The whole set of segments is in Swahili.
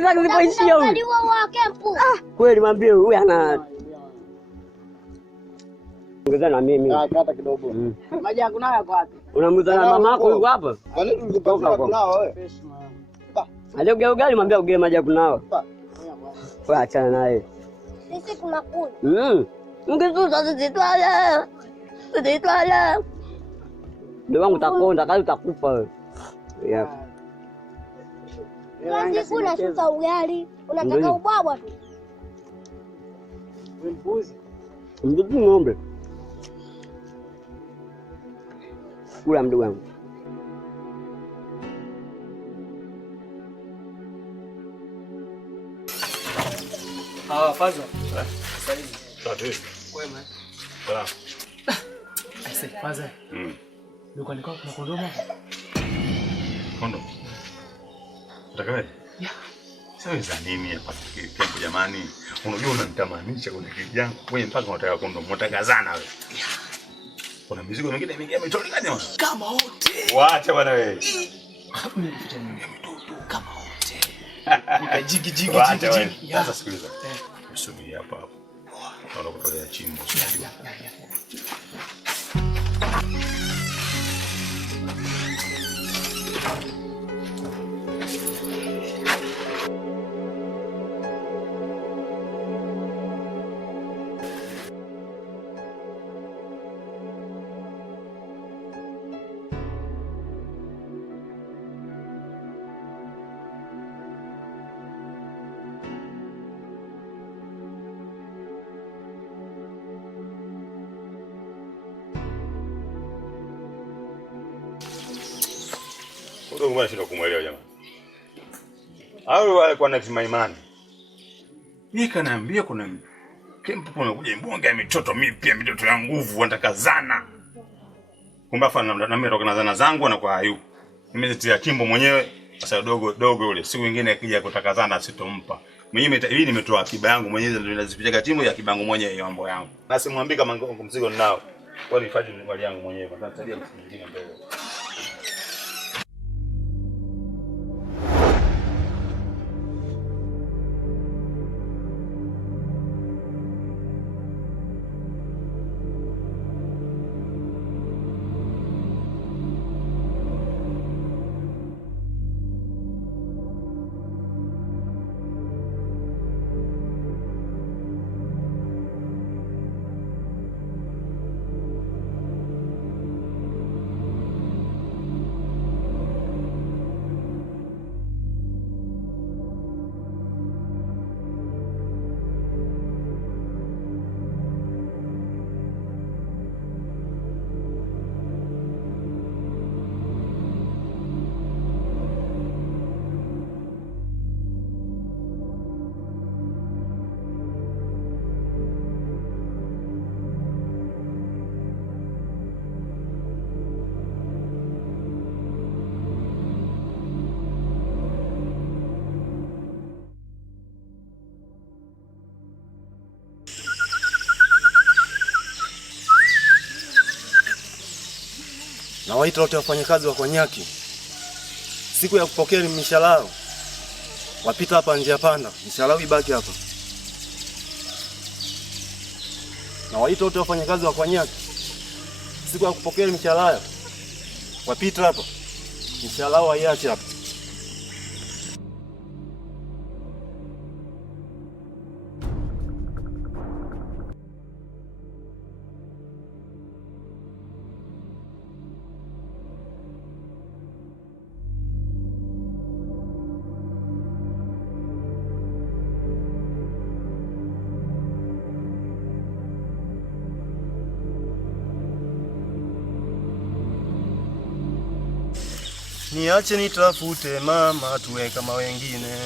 zangu zipoishia huyu. Kweli mwambie huyu ana ongeza na mimi. Kata kidogo. Maji yangu nayo yako wapi? Unamuuza na mamako yuko hapa? Kwa nini ulipaka kunao wewe? Aje ugali mwambie ugee maji kunao. Wewe achana naye. Sisi tunakula. Mngezuza zitwala. Zitwala. Ndio wangu utakonda kazi utakufa wewe. Yeah. Kwanza kuna shuka ugali, unataka ubwabwa tu. Wewe mbuzi. Mbuzi ng'ombe. Kula mdogo wangu. Fazo. Safi. Kwema. Sawa. Aise, Fazo. Dukani kwako kuna kondomu? Kondomu. Utakaje? Yeah. Sasa za nini hapa kempo jamani? Unajua unanitamanisha kwenye kijana. Wewe mpaka unataka kondomu, utakazana wewe. Kuna mizigo mingine mingi imetolika jamaa. Kama wote. Waacha bwana wewe. Hapo ni kitu nyingi mtoto kama wote. Nikajigi jigi. Sasa sikiliza. Usubiri hapa hapo. Naona kutolea chimbo. Ndio mbona shida kumuelewa jamani. Hao walikuwa na imani. Mimi kanaambia kuna kempu kuna kuja mbonga ya mitoto mipya, mitoto ya nguvu watakazana. Kumbe afa na mimi toka zana zangu na kwa hayu. Nimezitia kimbo mwenyewe, sasa dogo yule. Siku nyingine akija kutakazana sitompa. Mimi hii nimetoa akiba yangu mwenyewe ndio ninazipiga timbo ya akiba yangu mwenyewe hiyo mambo yangu. Na simwambie kama mzigo ninao. Kwa nifanye mali yangu mwenyewe. Natalia mtu mwingine mbele. Na waita wote wafanyakazi wa Konyaki. Siku ya kupokea mishahara wapita hapa njia panda. Mishahara ibaki hapa. Na waita wote wafanyakazi wa Konyaki. Siku ya kupokea mishahara wapita hapa. Mishahara waiache hapa. Niache nitafute mama tuwe kama wengine.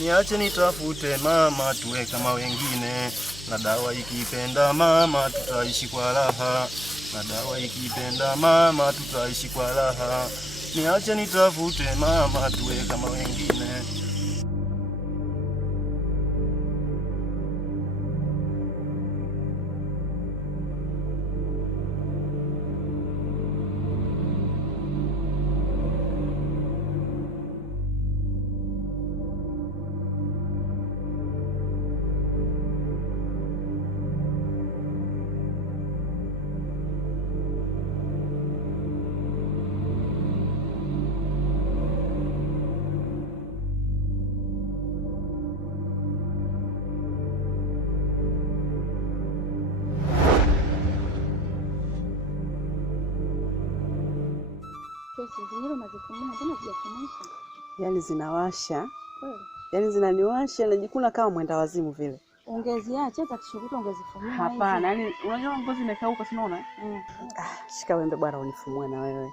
Niache nitafute mama tuwe kama wengine. Na dawa ikipenda mama tutaishi kwa raha. Na dawa ikipenda mama tutaishi kwa raha. Niache nitafute mama tuwe kama wengine. nyepesi. Zile unazifumua, mbona hujafumuka? Yaani zinawasha. Kweli? Yaani zinaniwasha najikuna kama mwenda wazimu vile. Ungeziacha hata kishukuta ungezifumua. Hapana, yaani unajua ngozi imekauka, si unaona? Shika wembe bwana unifumue na wewe.